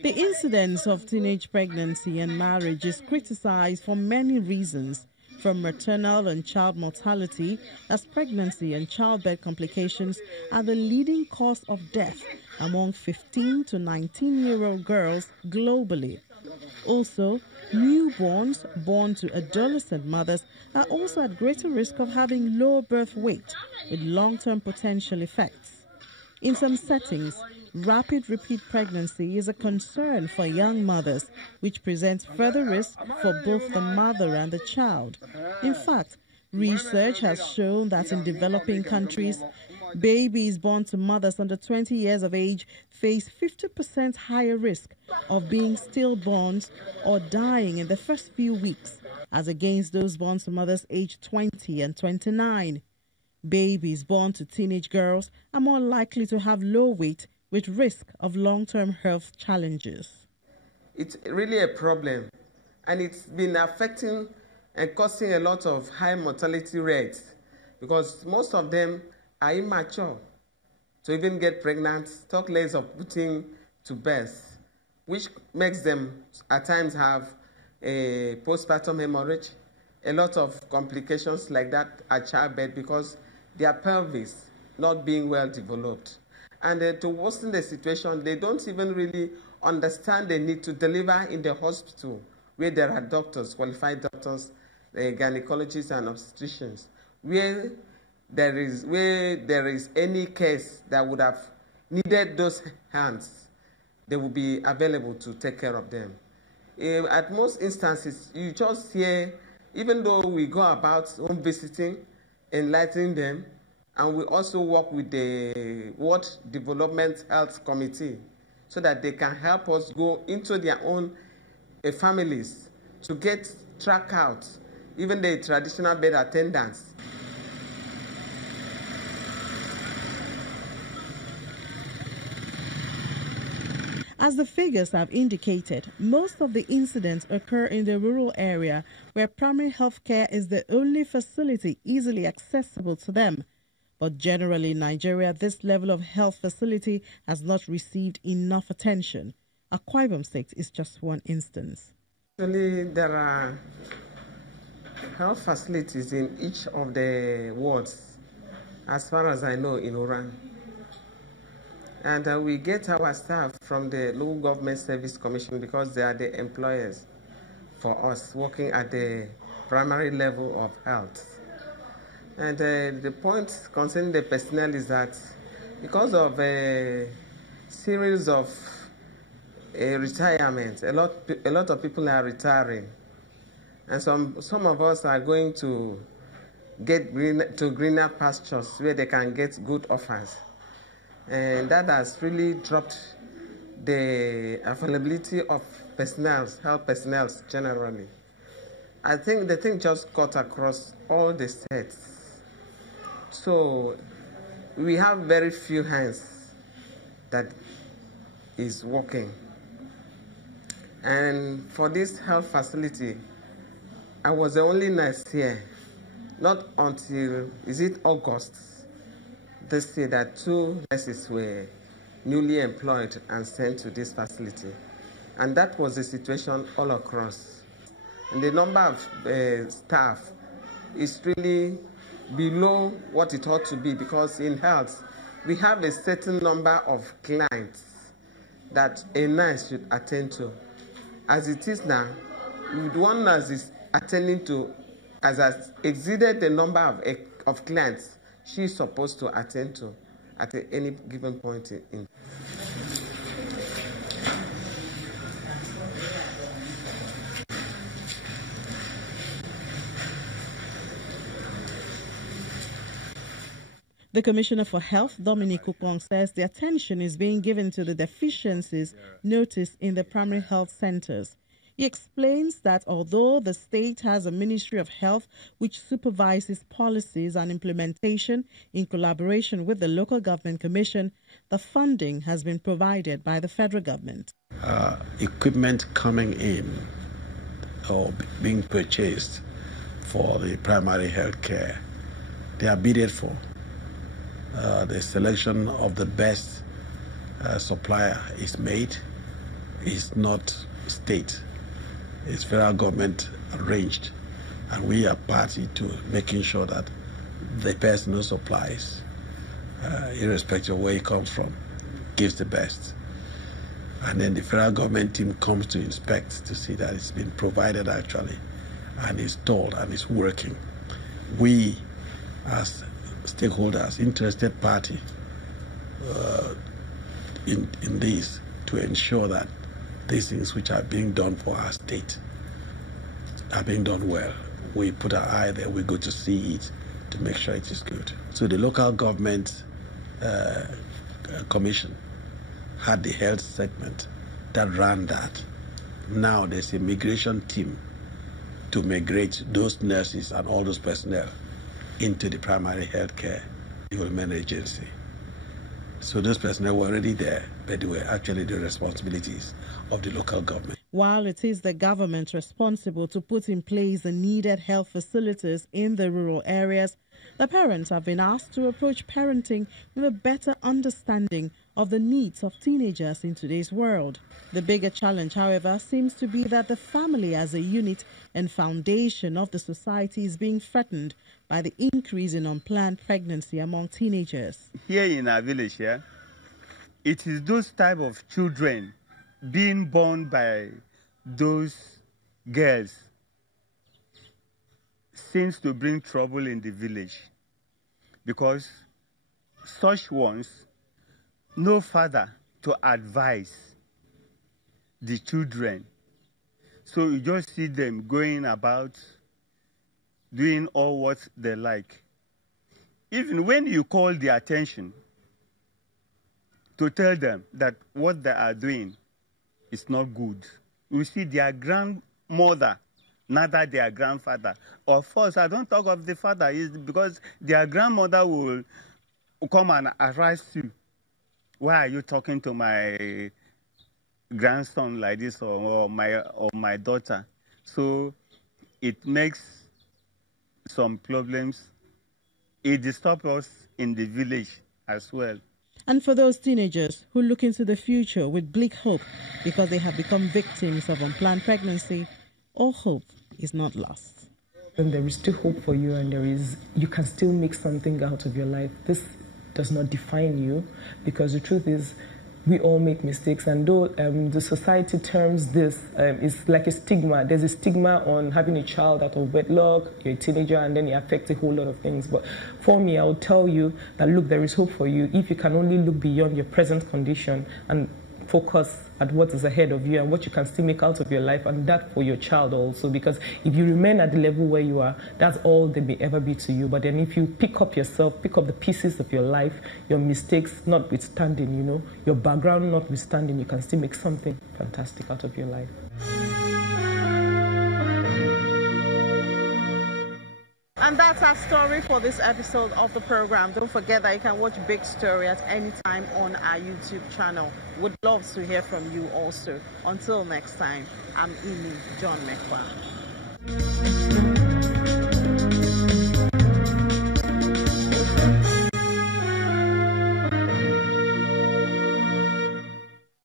The incidence of teenage pregnancy and marriage is criticized for many reasons, from maternal and child mortality, as pregnancy and childbirth complications are the leading cause of death among 15 to 19-year-old girls globally. Also, newborns born to adolescent mothers are also at greater risk of having low birth weight with long-term potential effects. In some settings, rapid repeat pregnancy is a concern for young mothers, which presents further risk for both the mother and the child. In fact, research has shown that in developing countries, babies born to mothers under 20 years of age face 50% higher risk of being stillborns or dying in the first few weeks, as against those born to mothers aged 20 and 29. Babies born to teenage girls are more likely to have low weight with risk of long-term health challenges. It's really a problem, and it's been affecting and causing a lot of high mortality rates because most of them are immature to even get pregnant, talk less of putting to birth, which makes them at times have a postpartum hemorrhage, a lot of complications like that at childbirth because their pelvis not being well developed. And to worsen the situation, they don't even really understand the need to deliver in the hospital where there are doctors, qualified doctors, gynecologists and obstetricians, where there is any case that would have needed those hands, they will be available to take care of them. At most instances, you just hear, even though we go about home visiting, enlightening them, and we also work with the World Development Health Committee so that they can help us go into their own families to track out even the traditional bed attendants. As the figures have indicated, most of the incidents occur in the rural area where primary health care is the only facility easily accessible to them. But generally in Nigeria, this level of health facility has not received enough attention. Akwa Ibom State is just one instance. Actually, there are health facilities in each of the wards, as far as I know, in Oran. And we get our staff from the Local Government Service Commission because they are the employers for us working at the primary level of health. And the point concerning the personnel is that because of a series of retirements, a lot of people are retiring, and some of us are going to get greener pastures where they can get good offers, and that has really dropped the availability of personnel, health personnel generally. I think the thing just cut across all the states. So we have very few hands that is working. And for this health facility, I was the only nurse here. Not until, is it August this year, that 2 nurses were newly employed and sent to this facility. And that was the situation all across. And the number of staff is really below what it ought to be, because in health, we have a certain number of clients that a nurse should attend to. As it is now, one nurse is attending to, has exceeded the number of clients she's supposed to attend to at any given point in. The Commissioner for Health, Dominic Ukwong, says the attention is being given to the deficiencies noticed in the primary health centers. He explains that although the state has a Ministry of Health which supervises policies and implementation in collaboration with the Local Government Commission, the funding has been provided by the federal government. Equipment coming in or being purchased for the primary health care they are bidded for. The selection of the best supplier is made. It's not state. It's federal government arranged. And we are party to making sure that the person who supplies, irrespective of where he comes from, gives the best. And then the federal government team comes to inspect to see that it's been provided actually and installed and it's working. We, as stakeholders, interested party in this, to ensure that these things which are being done for our state are being done well. We put our eye there, we go to see it to make sure it is good. So the local government commission had the health segment that ran that. Now there's a migration team to migrate those nurses and all those personnel into the primary health care development agency. So those personnel were already there, but they were actually the responsibilities of the local government. While it is the government responsible to put in place the needed health facilities in the rural areas, the parents have been asked to approach parenting with a better understanding of the needs of teenagers in today's world. The bigger challenge, however, seems to be that the family as a unit and foundation of the society is being threatened by the increase in unplanned pregnancy among teenagers. Here in our village, it is those type of children being born by those girls seems to bring trouble in the village, because such ones, no father to advise the children. So you just see them going about doing all what they like. Even when you call their attention to tell them that what they are doing is not good, you see their grandmother, neither their grandfather. Of course, I don't talk of the father, is because their grandmother will come and arrest you. Why are you talking to my grandson like this, or my daughter? So it makes some problems. It disturbs us in the village as well. And for those teenagers who look into the future with bleak hope because they have become victims of unplanned pregnancy, all hope is not lost. And there is still hope for you, and you can still make something out of your life. This does not define you, because the truth is, we all make mistakes, and though the society terms this, it's like a stigma. There's a stigma on having a child out of wedlock, you're a teenager, and then it affects a whole lot of things. But for me, I would tell you that, look, there is hope for you if you can only look beyond your present condition and focus at what is ahead of you and what you can still make out of your life, and that for your child also, because if you remain at the level where you are, that's all they may ever be to you. But then if you pick up yourself, pick up the pieces of your life, your mistakes notwithstanding, your background notwithstanding, you can still make something fantastic out of your life. And that's our story for this episode of the program. Don't forget that you can watch Big Story at any time on our YouTube channel. Would love to hear from you also. Until next time, I'm Imi John Mekwa.